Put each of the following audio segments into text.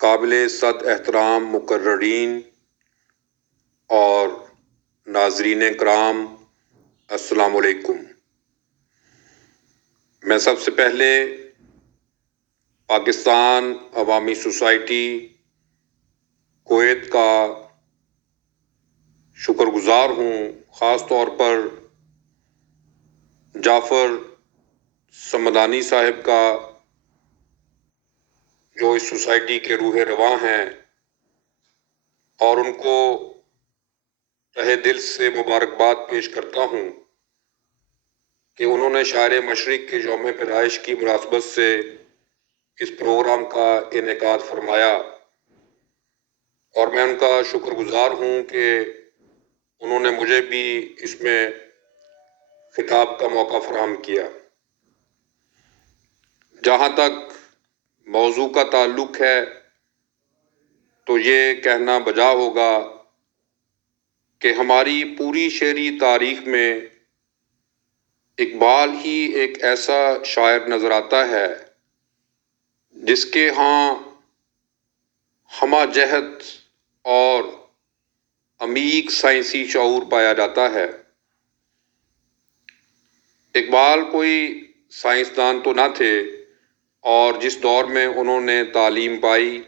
قابل صد احترام مقررین اور ناظرین کرام، السلام علیکم۔ میں سب سے پہلے پاکستان عوامی سوسائٹی کویت کا شکر گزار ہوں، خاص طور پر جعفر سمدانی صاحب کا، جو اس سوسائٹی کے روح رواں ہیں، اور ان کو تہہ دل سے مبارکباد پیش کرتا ہوں کہ انہوں نے شاعر مشرق کے یوم پیدائش کی مناسبت سے اس پروگرام کا انعقاد فرمایا، اور میں ان کا شکر گزار ہوں کہ انہوں نے مجھے بھی اس میں خطاب کا موقع فراہم کیا۔ جہاں تک موضوع کا تعلق ہے تو یہ کہنا بجا ہوگا کہ ہماری پوری شعری تاریخ میں اقبال ہی ایک ایسا شاعر نظر آتا ہے جس کے ہاں ہمہ جہت اور عمیق سائنسی شعور پایا جاتا ہے۔ اقبال کوئی سائنسدان تو نہ تھے، اور جس دور میں انہوں نے تعلیم پائی،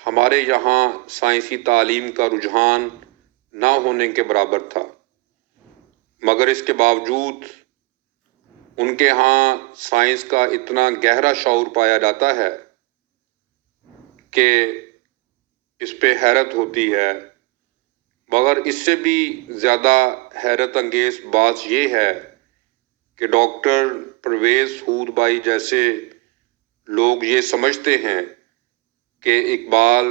ہمارے یہاں سائنسی تعلیم کا رجحان نہ ہونے کے برابر تھا، مگر اس کے باوجود ان کے ہاں سائنس کا اتنا گہرا شعور پایا جاتا ہے کہ اس پہ حیرت ہوتی ہے۔ مگر اس سے بھی زیادہ حیرت انگیز بات یہ ہے کہ ڈاکٹر پرویز ہود بھائی جیسے لوگ یہ سمجھتے ہیں کہ اقبال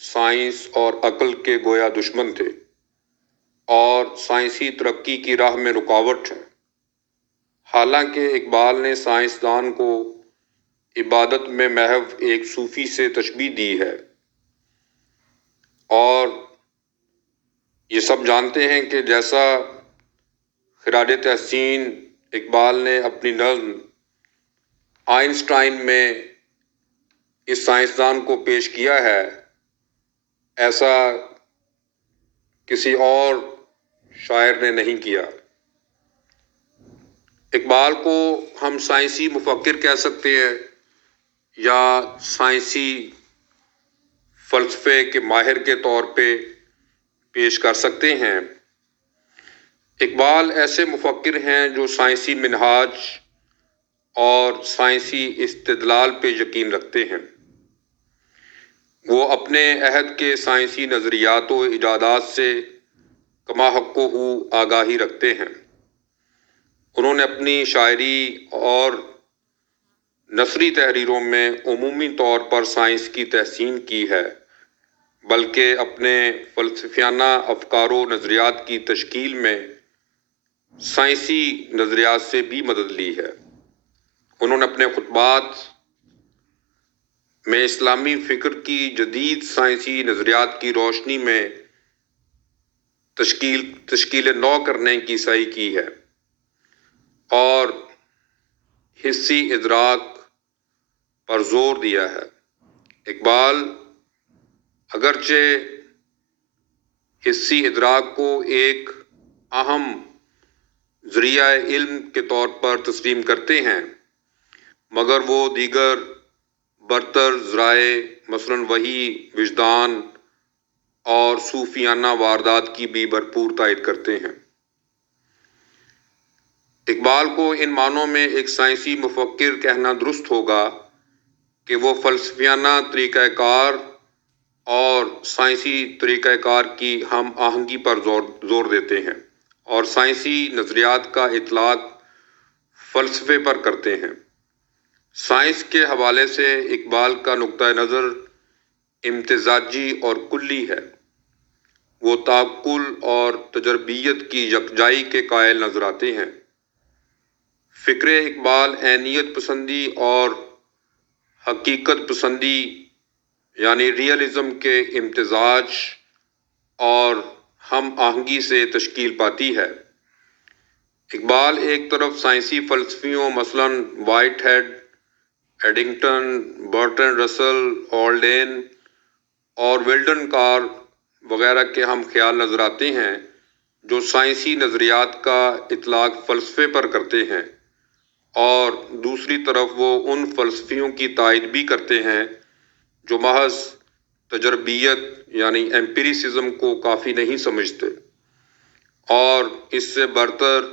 سائنس اور عقل کے گویا دشمن تھے اور سائنسی ترقی کی راہ میں رکاوٹ ہے، حالانکہ اقبال نے سائنسدان کو عبادت میں محو ایک صوفی سے تشبیہ دی ہے۔ اور یہ سب جانتے ہیں کہ جیسا خراج تحسین اقبال نے اپنی نظم آئنسٹائن میں اس سائنسدان کو پیش کیا ہے، ایسا کسی اور شاعر نے نہیں کیا۔ اقبال کو ہم سائنسی مفکر کہہ سکتے ہیں یا سائنسی فلسفے کے ماہر کے طور پہ پیش کر سکتے ہیں۔ اقبال ایسے مفکر ہیں جو سائنسی منہاج اور سائنسی استدلال پہ یقین رکھتے ہیں۔ وہ اپنے عہد کے سائنسی نظریات و ایجادات سے کما حق ہو آگاہی رکھتے ہیں۔ انہوں نے اپنی شاعری اور نثری تحریروں میں عمومی طور پر سائنس کی تحسین کی ہے، بلکہ اپنے فلسفیانہ افکار و نظریات کی تشکیل میں سائنسی نظریات سے بھی مدد لی ہے۔ انہوں نے اپنے خطبات میں اسلامی فکر کی جدید سائنسی نظریات کی روشنی میں تشکیل نو کرنے کی سعی کی ہے اور حسی ادراک پر زور دیا ہے۔ اقبال اگرچہ حسی ادراک کو ایک اہم ذریعہ علم کے طور پر تسلیم کرتے ہیں، مگر وہ دیگر برتر ذرائع مثلاً وحی، وجدان اور صوفیانہ واردات کی بھی بھرپور تائید کرتے ہیں۔ اقبال کو ان معنوں میں ایک سائنسی مفکر کہنا درست ہوگا کہ وہ فلسفیانہ طریقہ کار اور سائنسی طریقہ کار کی ہم آہنگی پر زور دیتے ہیں، اور سائنسی نظریات کا اطلاق فلسفے پر کرتے ہیں۔ سائنس کے حوالے سے اقبال کا نقطہ نظر امتزاجی اور کلی ہے۔ وہ تعقل اور تجربیت کی یکجائی کے قائل نظر آتے ہیں۔ فکر اقبال عینیت پسندی اور حقیقت پسندی یعنی ریئلزم کے امتزاج اور ہم آہنگی سے تشکیل پاتی ہے۔ اقبال ایک طرف سائنسی فلسفیوں مثلاً وائٹ ہیڈ، ایڈنگٹن، برٹرینڈ رسل، ہالڈین اور ویلڈن کار وغیرہ کے ہم خیال نظر آتے ہیں جو سائنسی نظریات کا اطلاق فلسفے پر کرتے ہیں، اور دوسری طرف وہ ان فلسفیوں کی تائید بھی کرتے ہیں جو محض تجربیت یعنی ایمپیریسزم کو کافی نہیں سمجھتے اور اس سے برتر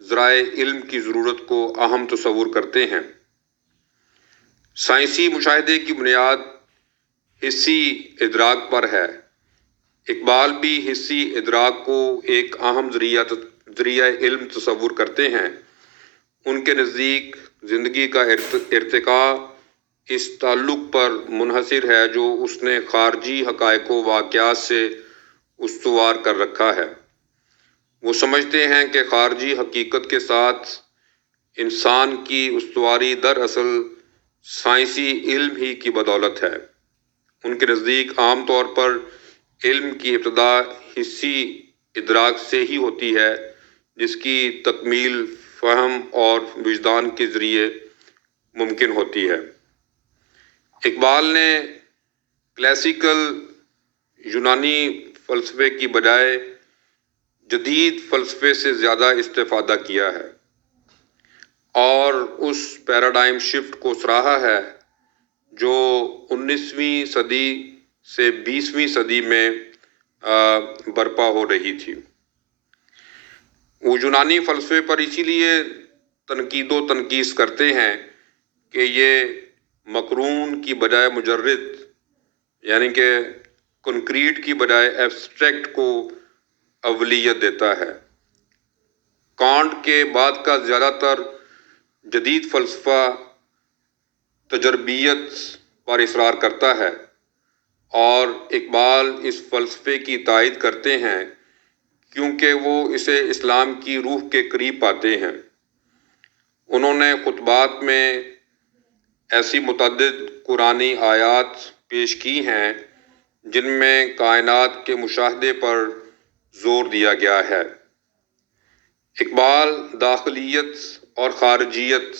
ذرائع علم کی ضرورت کو اہم تصور کرتے ہیں۔ سائنسی مشاہدے کی بنیاد حسی ادراک پر ہے۔ اقبال بھی حسی ادراک کو ایک اہم ذریعہ علم تصور کرتے ہیں۔ ان کے نزدیک زندگی کا ارتقاء اس تعلق پر منحصر ہے جو اس نے خارجی حقائق و واقعات سے استوار کر رکھا ہے۔ وہ سمجھتے ہیں کہ خارجی حقیقت کے ساتھ انسان کی استواری دراصل سائنسی علم ہی کی بدولت ہے۔ ان کے نزدیک عام طور پر علم کی ابتدا حسی ادراک سے ہی ہوتی ہے، جس کی تکمیل فہم اور وجدان کے ذریعے ممکن ہوتی ہے۔ اقبال نے کلاسیکل یونانی فلسفے کی بجائے جدید فلسفے سے زیادہ استفادہ کیا ہے اور اس پیراڈائم شفٹ کو سراہا ہے جو 19ویں صدی سے 20ویں صدی میں برپا ہو رہی تھی۔ وہ یونانی فلسفے پر اسی لیے تنقید و تنقیص کرتے ہیں کہ یہ مقرون کی بجائے مجرد یعنی کہ کنکریٹ کی بجائے ایبسٹریکٹ کو اولیت دیتا ہے۔ کانٹ کے بعد کا زیادہ تر جدید فلسفہ تجربیت پر اصرار کرتا ہے اور اقبال اس فلسفے کی تائید کرتے ہیں کیونکہ وہ اسے اسلام کی روح کے قریب پاتے ہیں۔ انہوں نے خطبات میں ایسی متعدد قرآنی آیات پیش کی ہیں جن میں کائنات کے مشاہدے پر زور دیا گیا ہے۔ اقبال داخلیت اور خارجیت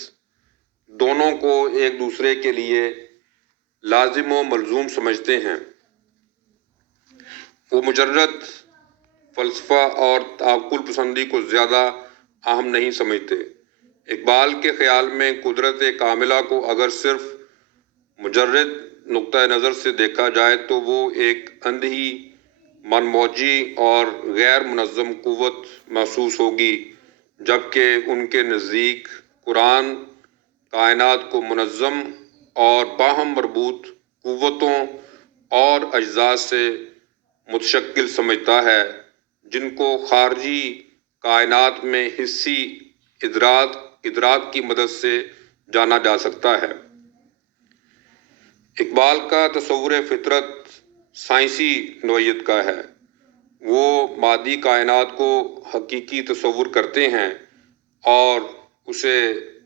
دونوں کو ایک دوسرے کے لیے لازم و ملزوم سمجھتے ہیں۔ وہ مجرد فلسفہ اور تعقل پسندی کو زیادہ اہم نہیں سمجھتے۔ اقبال کے خیال میں قدرت کاملہ کو اگر صرف مجرد نقطہ نظر سے دیکھا جائے تو وہ ایک اندھی، من موجی اور غیر منظم قوت محسوس ہوگی، جبکہ ان کے نزدیک قرآن کائنات کو منظم اور باہم مربوط قوتوں اور اجزاء سے متشکل سمجھتا ہے جن کو خارجی کائنات میں حسی ادراک کی مدد سے جانا جا سکتا ہے۔ اقبال کا تصور فطرت سائنسی نوعیت کا ہے۔ وہ مادی کائنات کو حقیقی تصور کرتے ہیں اور اسے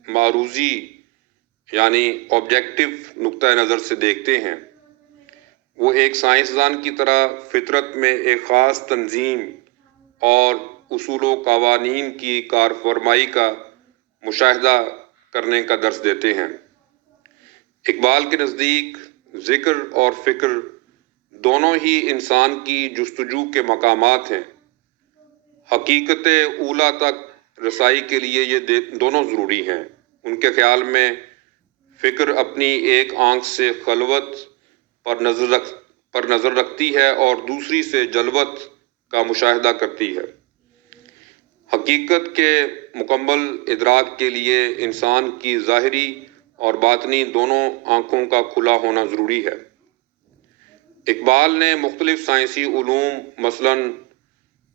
معروضی یعنی آبجیکٹو نقطہ نظر سے دیکھتے ہیں۔ وہ ایک سائنسدان کی طرح فطرت میں ایک خاص تنظیم اور اصول و قوانین کی کارفرمائی کا مشاہدہ کرنے کا درس دیتے ہیں۔ اقبال کے نزدیک ذکر اور فکر دونوں ہی انسان کی جستجو کے مقامات ہیں۔ حقیقت اولیٰ تک رسائی کے لیے یہ دونوں ضروری ہیں۔ ان کے خیال میں فکر اپنی ایک آنکھ سے خلوت پر نظر رکھتی ہے اور دوسری سے جلوت کا مشاہدہ کرتی ہے۔ حقیقت کے مکمل ادراک کے لیے انسان کی ظاہری اور باطنی دونوں آنکھوں کا کھلا ہونا ضروری ہے۔ اقبال نے مختلف سائنسی علوم مثلاً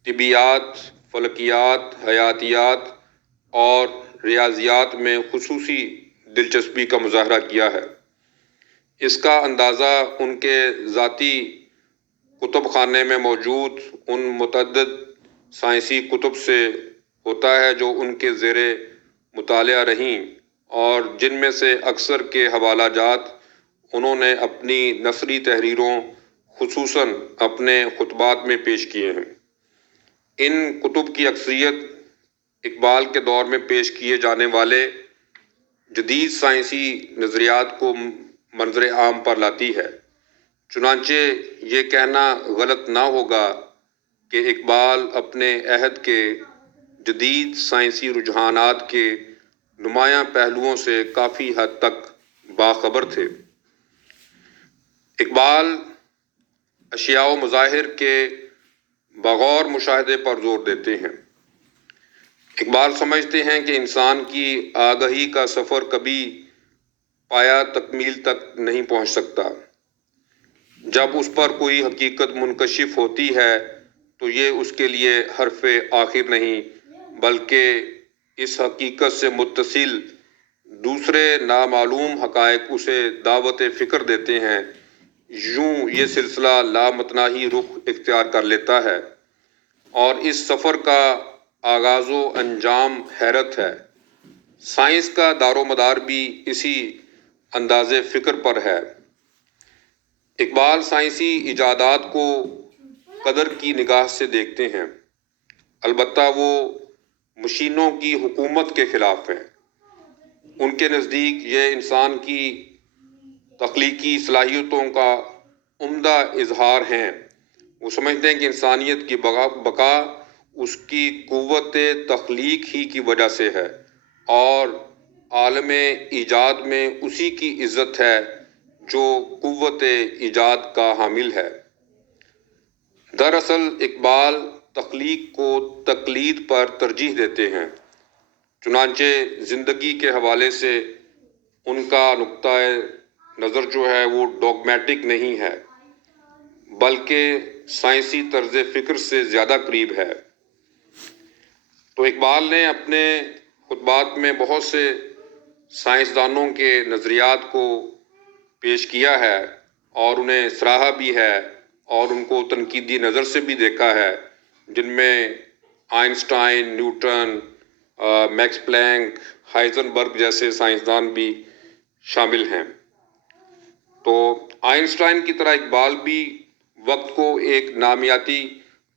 طبیعیات، فلکیات، حیاتیات اور ریاضیات میں خصوصی دلچسپی کا مظاہرہ کیا ہے۔ اس کا اندازہ ان کے ذاتی کتب خانے میں موجود ان متعدد سائنسی کتب سے ہوتا ہے جو ان کے زیر مطالعہ رہیں اور جن میں سے اکثر کے حوالہ جات انہوں نے اپنی نثری تحریروں خصوصاً اپنے خطبات میں پیش کیے ہیں۔ ان کتب کی اکثریت اقبال کے دور میں پیش کیے جانے والے جدید سائنسی نظریات کو منظر عام پر لاتی ہے، چنانچہ یہ کہنا غلط نہ ہوگا کہ اقبال اپنے عہد کے جدید سائنسی رجحانات کے نمایاں پہلوؤں سے کافی حد تک باخبر تھے۔ اقبال اشیاء و مظاہر کے بغور مشاہدے پر زور دیتے ہیں۔ اقبال سمجھتے ہیں کہ انسان کی آگہی کا سفر کبھی پایا تکمیل تک نہیں پہنچ سکتا۔ جب اس پر کوئی حقیقت منکشف ہوتی ہے تو یہ اس کے لیے حرف آخر نہیں بلکہ اس حقیقت سے متصل دوسرے نامعلوم حقائق اسے دعوت فکر دیتے ہیں۔ یوں یہ سلسلہ لامتناہی رخ اختیار کر لیتا ہے اور اس سفر کا آغاز و انجام حیرت ہے۔ سائنس کا دار و مدار بھی اسی انداز فکر پر ہے۔ اقبال سائنسی ایجادات کو قدر کی نگاہ سے دیکھتے ہیں، البتہ وہ مشینوں کی حکومت کے خلاف ہیں۔ ان کے نزدیک یہ انسان کی تخلیقی صلاحیتوں کا عمدہ اظہار ہیں۔ وہ سمجھتے ہیں کہ انسانیت کی بقا اس کی قوت تخلیق ہی کی وجہ سے ہے اور عالم ایجاد میں اسی کی عزت ہے جو قوت ایجاد کا حامل ہے۔ دراصل اقبال تخلیق کو تقلید پر ترجیح دیتے ہیں، چنانچہ زندگی کے حوالے سے ان کا نقطۂ نظر جو ہے وہ ڈوگمیٹک نہیں ہے بلکہ سائنسی طرز فکر سے زیادہ قریب ہے۔ تو اقبال نے اپنے خطبات میں بہت سے سائنسدانوں کے نظریات کو پیش کیا ہے اور انہیں سراہا بھی ہے اور ان کو تنقیدی نظر سے بھی دیکھا ہے، جن میں Einstein, Newton, Max Planck, Heisenberg جیسے سائنسدان بھی شامل ہیں۔ تو آئنسٹائن کی طرح اقبال بھی وقت کو ایک نامیاتی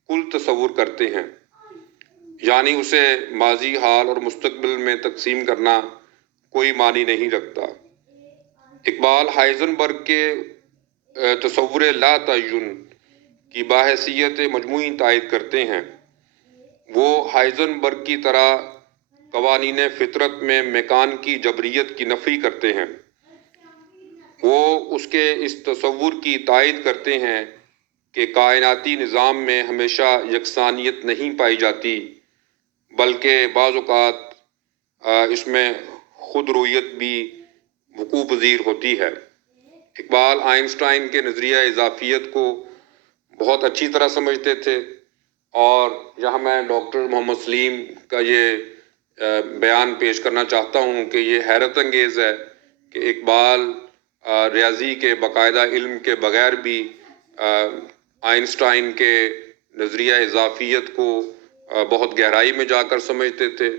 کل تصور کرتے ہیں، یعنی اسے ماضی، حال اور مستقبل میں تقسیم کرنا کوئی معنی نہیں رکھتا۔ اقبال ہائزنبرگ کے تصور لا تعین کی باحثیت مجموعی تائید کرتے ہیں۔ وہ ہائزنبرگ کی طرح قوانین فطرت میں میکان کی جبریت کی نفی کرتے ہیں۔ وہ اس کے اس تصور کی تائید کرتے ہیں کہ کائناتی نظام میں ہمیشہ یکسانیت نہیں پائی جاتی بلکہ بعض اوقات اس میں خود رویت بھی وقوع پذیر ہوتی ہے۔ اقبال آئنسٹائن کے نظریہ اضافیت کو بہت اچھی طرح سمجھتے تھے اور یہاں میں ڈاکٹر محمد سلیم کا یہ بیان پیش کرنا چاہتا ہوں کہ یہ حیرت انگیز ہے کہ اقبال ریاضی کے باقاعدہ علم کے بغیر بھی آئنسٹائن کے نظریہ اضافیت کو بہت گہرائی میں جا کر سمجھتے تھے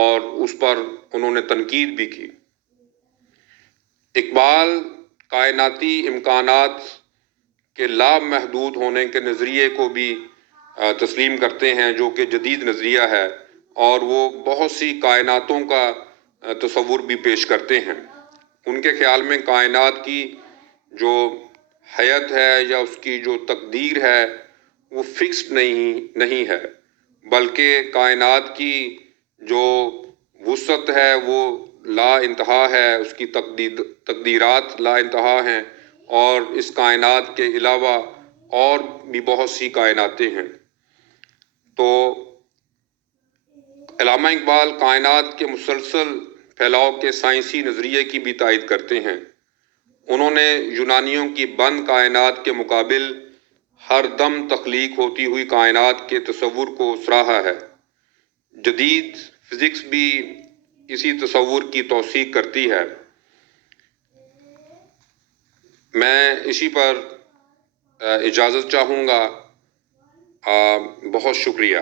اور اس پر انہوں نے تنقید بھی کی۔ اقبال کائناتی امکانات کے لامحدود ہونے کے نظریے کو بھی تسلیم کرتے ہیں جو کہ جدید نظریہ ہے اور وہ بہت سی کائناتوں کا تصور بھی پیش کرتے ہیں۔ ان کے خیال میں کائنات کی جو حیت ہے یا اس کی جو تقدیر ہے وہ فکسڈ نہیں ہے بلکہ کائنات کی جو وسعت ہے وہ لا انتہا ہے، اس کی تقدیرات لا انتہا ہیں اور اس کائنات کے علاوہ اور بھی بہت سی کائناتیں ہیں۔ تو علامہ اقبال کائنات کے مسلسل پھیلاؤ کے سائنسی نظریے کی بھی تائید کرتے ہیں۔ انہوں نے یونانیوں کی بند کائنات کے مقابل ہر دم تخلیق ہوتی ہوئی کائنات کے تصور کو سراہا ہے۔ جدید فزکس بھی اسی تصور کی توثیق کرتی ہے۔ میں اسی پر اجازت چاہوں گا۔ بہت شکریہ۔